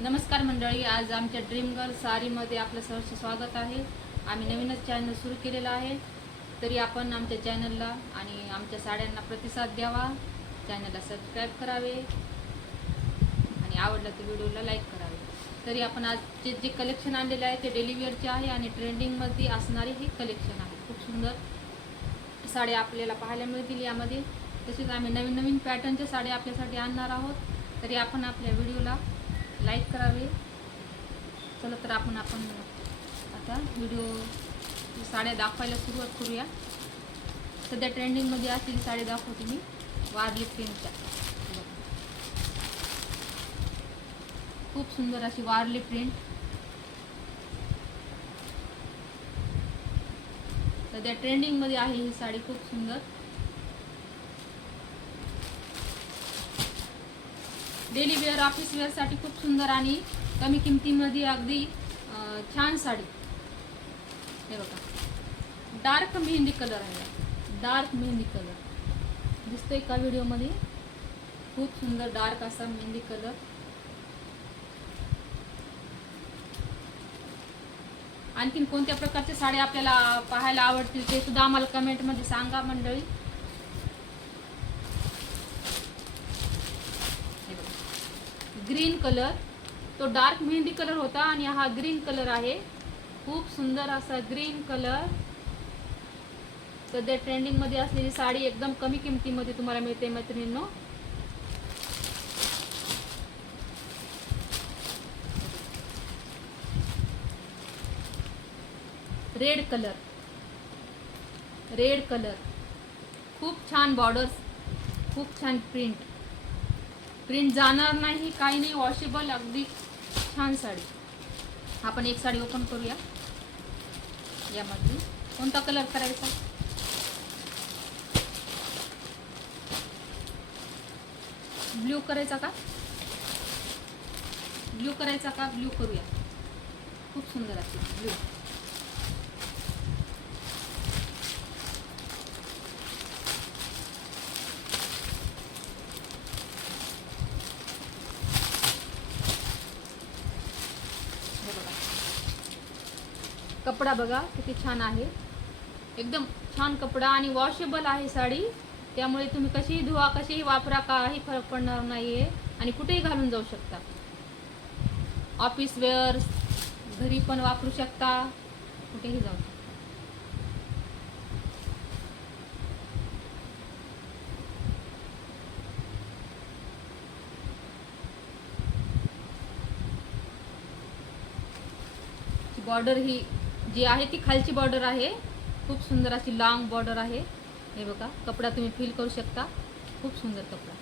नमस्कार मंडळी, आज आमच्या ड्रीम गर्ल सारीमध्ये आपलं सहर्ष स्वागत आहे. आम्ही नवीनच चॅनल सुरू केलेला आहे. तरी आपण आमच्या चॅनलला आणि आमच्या साड्यांना प्रतिसाद द्यावा, चॅनलला सबस्क्राईब करावे आणि आवडलं तर व्हिडिओला लाईक करावे. तरी आपण आज जे कलेक्शन आणलेले आहे ते डेली वेअरचे आहे आणि ट्रेंडिंगमध्ये असणारे हे कलेक्शन आहे. खूप सुंदर साड्या आपल्याला पाहायला मिळतील यामध्ये. तसेच आम्ही नवीन नवीन पॅटर्नच्या साड्या आपल्यासाठी आणणार आहोत. तरी आपण आपल्या व्हिडिओला लाईक करावे. चला तर आपण आता व्हिडिओ साड्या दाखवायला सुरुवात करूया. सध्या ट्रेंडिंगमध्ये असलेली साडी दाखवते मी, वारली प्रिंटच्या. खूप सुंदर अशी वारली प्रिंट सध्या ट्रेंडिंगमध्ये आहे ही साडी. खूप सुंदर डेली वेअर, ऑफिस वेअरसाठी खूप सुंदर आणि कमी किमतीमध्ये अगदी छान साडी. हे बघा, डार्क मेहंदी कलर आहे. डार्क मेहंदी कलर दिसतोय का व्हिडिओमध्ये? खूप सुंदर डार्क असा मेहंदी कलर. आणखीन कोणत्या प्रकारच्या साड्या आपल्याला पाहायला आवडतील ते सुद्धा आम्हाला कमेंटमध्ये सांगा मंडळी. ग्रीन कलर, तो डार्क मेहंदी कलर होता आणि हा ग्रीन कलर आहे. खूप सुंदर असा ग्रीन कलर. सध्या ट्रेंडिंग मध्ये असलेली साडी एकदम कमी किमतीमध्ये तुम्हाला मिळते मैत्रिणींनो. Red colour, red colour. खूप छान बॉर्डर्स, खूप छान प्रिंट. प्रिंट जाणार नाही, काही नाही, वॉशेबल, अगदी छान साडी. आपण एक साडी ओपन करूया. यामध्ये कोणता कलर करायचा? ब्ल्यू करायचा का? ब्ल्यू करायचा का? ब्ल्यू करूया. खूप सुंदर असेल ब्ल्यू. कपडा बघा किती छान आहे. एकदम छान कपडा आणि वॉशेबल आहे साडी. त्यामुळे तुम्ही कशीही धुवा, कशीही वापरा, काही फरक पडणार नाहीये आणि कुठेही घालून जाऊ शकता. ऑफिस वेअर, घरी पण वापरू शकता, कुठेही जाऊ शकता. बॉर्डर ही जी आहे ती खालची बॉर्डर आहे. खूप सुंदर अशी लॉंग बॉर्डर आहे. हे बघा, कपडा तुम्ही फील करू शकता. खूप सुंदर कपडा.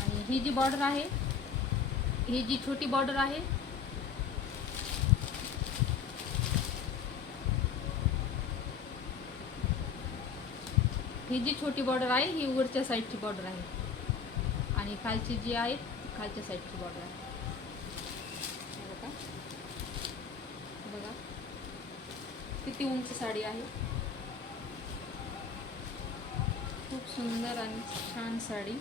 आणि ही जी बॉर्डर आहे, ही जी छोटी बॉर्डर आहे, ही जी छोटी बॉर्डर आहे ही वरच्या साईडची बॉर्डर आहे आणि खालची जी आहे खालच्या साईडची बॉर्डर आहे. बघा बघा किती उंच साडी आहे. खूप सुंदर आणि छान साडी.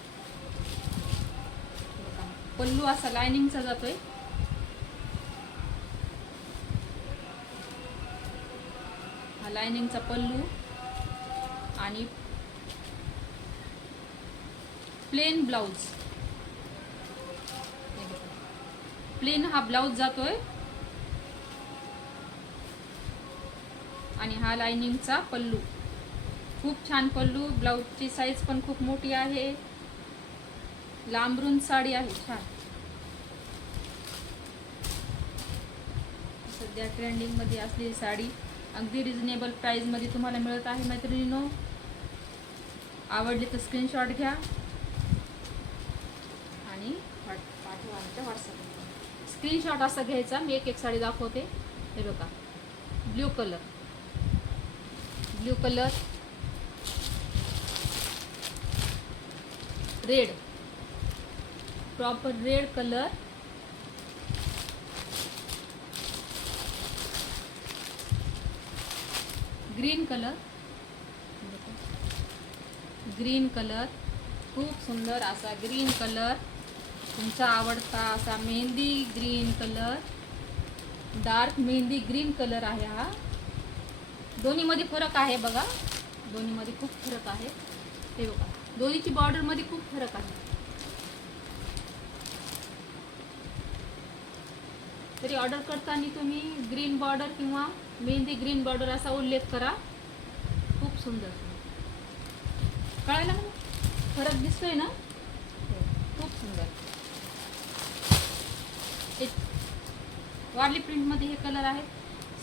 बघा, पल्लू असा लायनिंगचा जातोय. हा लायनिंगचा पल्लू आणि प्लेन ब्लाउज. प्लेन हा ब्लाउज जातोय आणि हा लाइनिंगचा पल्लू. खूप छान पल्लू. ब्लाउजची साईज पण खूप मोठी आहे. लांबरून साडी आहे, छान. सध्या ट्रेंडिंग मध्ये असलेली साडी अगदी रिजनेबल प्राइस मध्ये तुम्हाला मिळत आहे मैत्रिणींनो. आवडली तर स्क्रीनशॉट घ्या आणि पाठवा आमच्या व्हॉट्सअपवर. स्क्रीनशॉट असा घ्यायचा. मी एक एक साडी दाखवते. हे बघा, blue colour, blue colour, red, proper red colour, green colour, green colour, खूप सुंदर असा ग्रीन कलर, तुमचा आवडता असा mehndi green colour, dark mehndi green colour आहे हा. दोन्हीमध्ये फरक आहे बघा, दोन्हीमध्ये खूप फरक आहे. हे बघा, दोन्हीची बॉर्डरमध्ये खूप फरक आहे. तरी ऑर्डर करताना तुम्ही ग्रीन बॉर्डर किंवा मेहंदी ग्रीन बॉर्डर असा उल्लेख करा. खूप सुंदर, कळायला फरक दिसतोय ना. खूप सुंदर. वारली प्रिंटमध्ये हे कलर आहेत.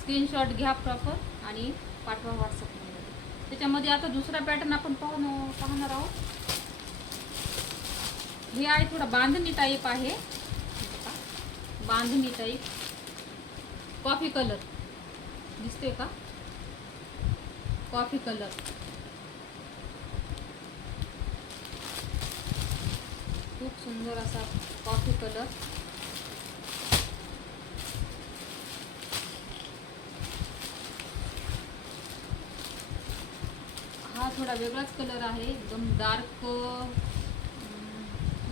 स्क्रीनशॉट घ्या प्रॉपर आणि पाठवा व्हॉट्सअपमध्ये. त्याच्यामध्ये आता दुसरा पॅटर्न आपण पाहणार आहोत. हे आहे थोडा बांधणी टाईप आहे, बांधणी टाईप. कॉफी कलर दिसतोय का, कॉफी कलर. खूप सुंदर असा कॉफी कलर. हा थोडा वेगळाच कलर आहे, एकदम डार्क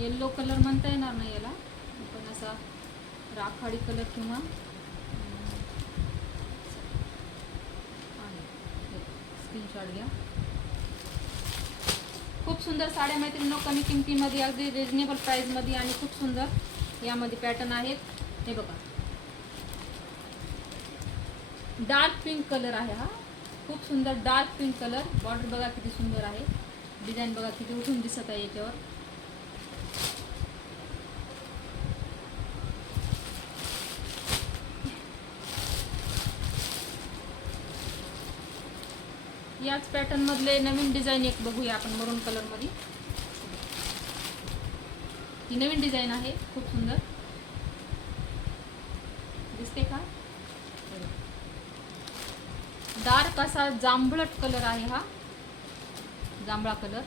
येल्लो कलर म्हणता येणार नाही याला, पण असा राखाडी कलर किंवा स्क्रीनशॉट घ्या. खूप सुंदर साड्या मैत्रिणींनो, कमी किमतीमध्ये, अगदी रिजनेबल प्राईसमध्ये आणि खूप सुंदर यामध्ये पॅटर्न आहेत. हे बघा, डार्क पिंक कलर आहे हा. खूप सुंदर डार्क पिंक कलर. बॉर्डर बघा किती सुंदर आहे, डिझाईन बघा किती उठून दिसत आहे याच्यावर. याच पॅटर्न मधले नवीन डिझाईन एक बघूया आपण, मरून कलर मध्ये. ही नवीन डिझाईन आहे, खूप सुंदर दिसते का. डार्क असा जांभळट कलर आहे हा, जांभळा कलर.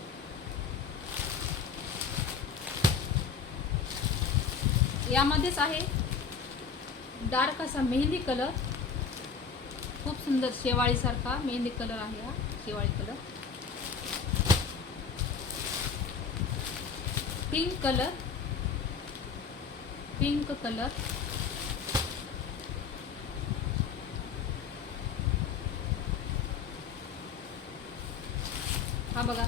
यामध्येच आहे डार्क असा मेहंदी कलर. खूप सुंदर शेवाळी सारखा मेहंदी कलर आहे हा, शेवाळी colour. Pink colour, pink colour. हा बघा,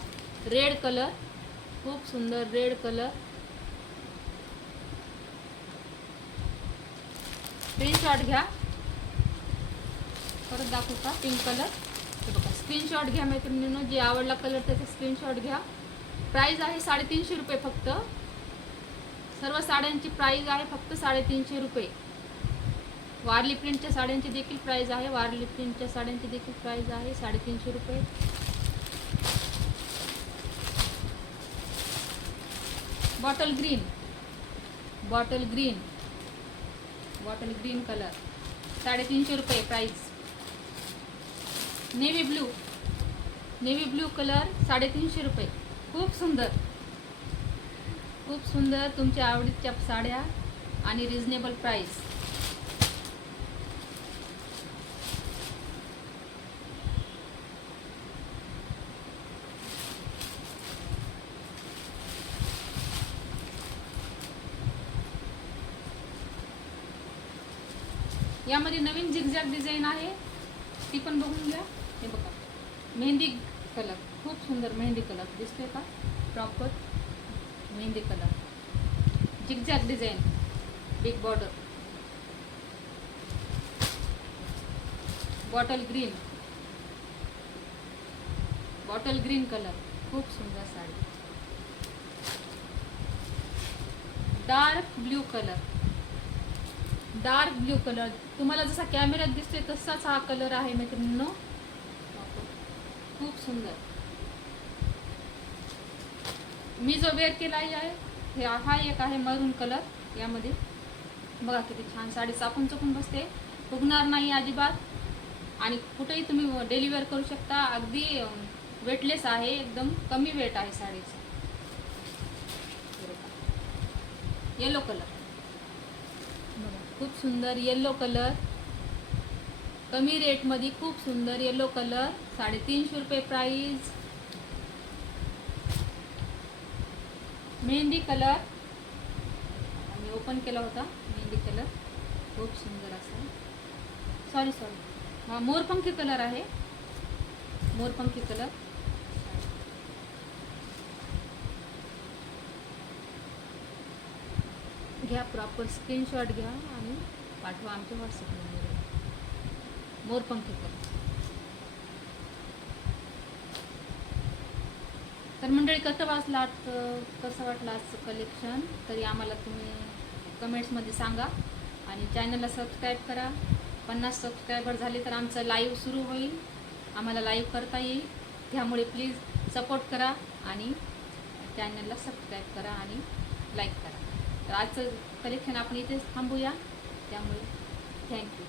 रेड कलर, खूप सुंदर रेड कलर. स्क्रीनशॉट घ्या, परत दाखवू का पिंक कलर. हे बघा, स्क्रीनशॉट घ्या मैत्रिणींनो, जे आवडला कलर त्याचा स्क्रीनशॉट घ्या. प्राइस आहे 350 रुपये फक्त. सर्व साड्यांची प्राइस आहे फक्त 350 रुपये. वारली प्रिंटच्या साड्यांची देखील प्राइस आहे, वारली प्रिंटच्या साड्यांची देखील प्राइस आहे 350 रुपये. Bottle green, bottle green, bottle green colour 350 रुपये price. Navy blue, navy blue colour 350 रुपये. खूप सुंदर, खूप सुंदर तुमच्या आवडीच्या साड्या आणि रिजनेबल प्राइस. यामध्ये नवीन झिगझॅग डिझाईन आहे, ती पण बघून घ्या. हे बघा, मेहंदी कलर, खूप सुंदर मेहंदी कलर दिसतोय का, proper mehndi colour. Zigzag design, big border. Bottle green, bottle green colour, खूप सुंदर sari. Dark blue colour, dark blue colour. तुम्हाला जसा कॅमेऱ्यात दिसतोय तसाच हा कलर आहे मैत्रिणींनो, खूप सुंदर. मी जो वेअर केला आहे हा एक आहे मरून कलर. यामध्ये बघा किती छान साडी चापून चपून बसते, फुगणार नाही अजिबात. आणि कुठेही तुम्ही डेली वेअर करू शकता. अगदी वेटलेस आहे, एकदम कमी वेट आहे साडीचं. येलो कलर, खूप सुंदर येलो कलर. कमी रेटमध्ये खूप सुंदर येलो कलर, 350 रुपये प्राइस. मेहंदी कलर मी ओपन केला होता. मेहंदी कलर खूप सुंदर असा. सॉरी मोरपंखी कलर आहे. मोरपंखी कलर. घ्या, प्रॉपर स्क्रीनशॉट घ्या आणि पाठवा आमच्या व्हॉट्सअप नंबरवर. मोरपंखी कलर. तर मंडळी, कसं वाटलं आजचं कलेक्शन तरी आम्हाला तुम्ही कमेंट्समध्ये सांगा. आणि चॅनलला सबस्क्राईब करा. 50 सबस्क्रायबर झाले तर आमचं लाईव्ह सुरू होईल, आम्हाला लाईव्ह करता येईल. त्यामुळे प्लीज सपोर्ट करा आणि चॅनलला सबस्क्राईब करा आणि लाईक करा. तर आजचं कलेक्शन आपण इथेच थांबूया. त्यामुळे थँक्यू.